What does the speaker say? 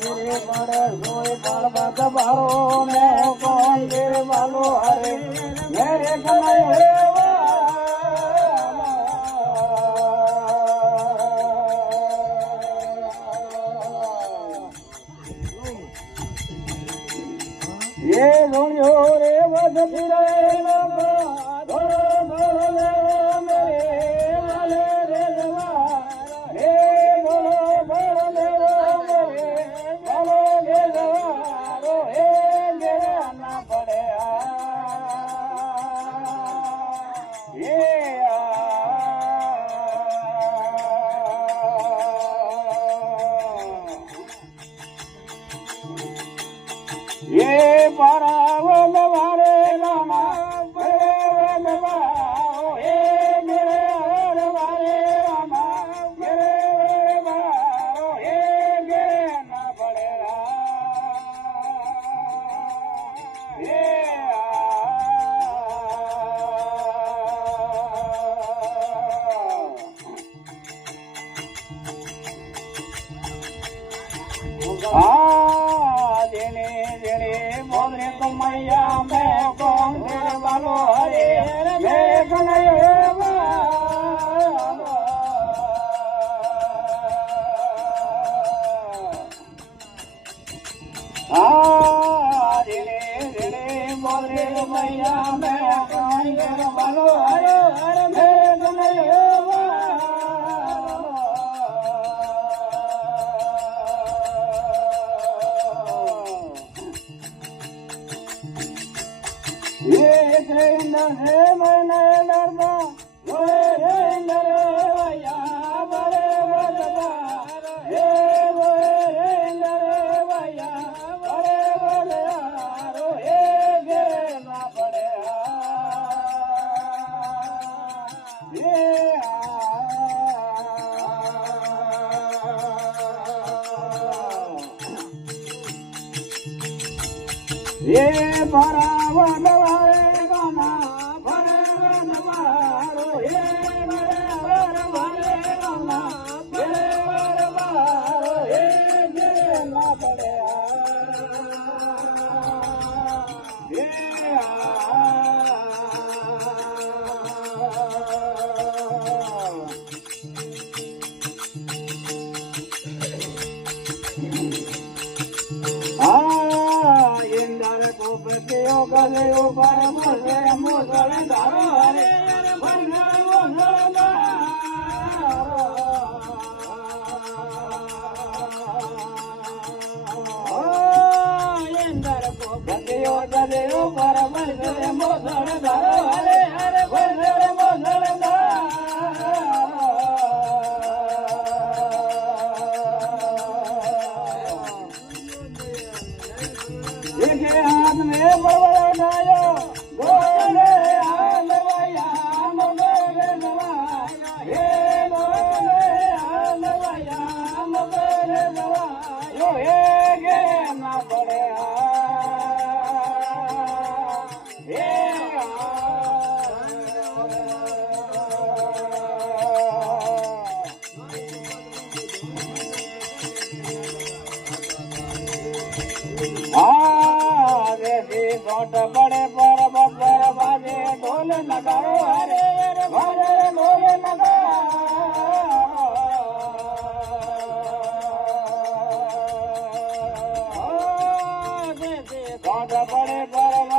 तेरे बड़े सोए पर्वत भरो मैं कौन तेरे बालो हरे मेरे कन्हैया ये धुनियो रे बस फिरे बाबा धोरो धोरो मेरे वाले रे जवा हे धोरो धोरो मेरे वाले रे जवा रो हे मेरे आना पड़े ये पारावल वारे रामा बरेवल वारो हे मेरे हर वारे रामा मेरे वारो हे मेरे ना पड़ेगा बोले तुम मैया मैं कौन तेरे बालो हरे मेरे कन्हैया बोले मैया मैं कौन तेरे बालो हरे मेरे कन्हैया ये इंद्र है मैंने डरना ये इंद्र भैया बड़े बलवा ये इंद्र भैया बड़े बलियारो ये गिरना पड़े ये बराबर गले ऊपर मोसे मोसड़ धारो हरे इंदर को गलियो गले ऊपर मोसे मोसड़ धारो हरे हरे मोसड़ हाथ में बड़ायो गोले हाल भैया मगरे नवायो हे गोले हाल भैया मगरे नवायो हे गे ना पड़े गोट बड़े पर्वत पर बाजे ढोल नगारो हरे बाजे ढोल नगारो गोट बड़े पर्वत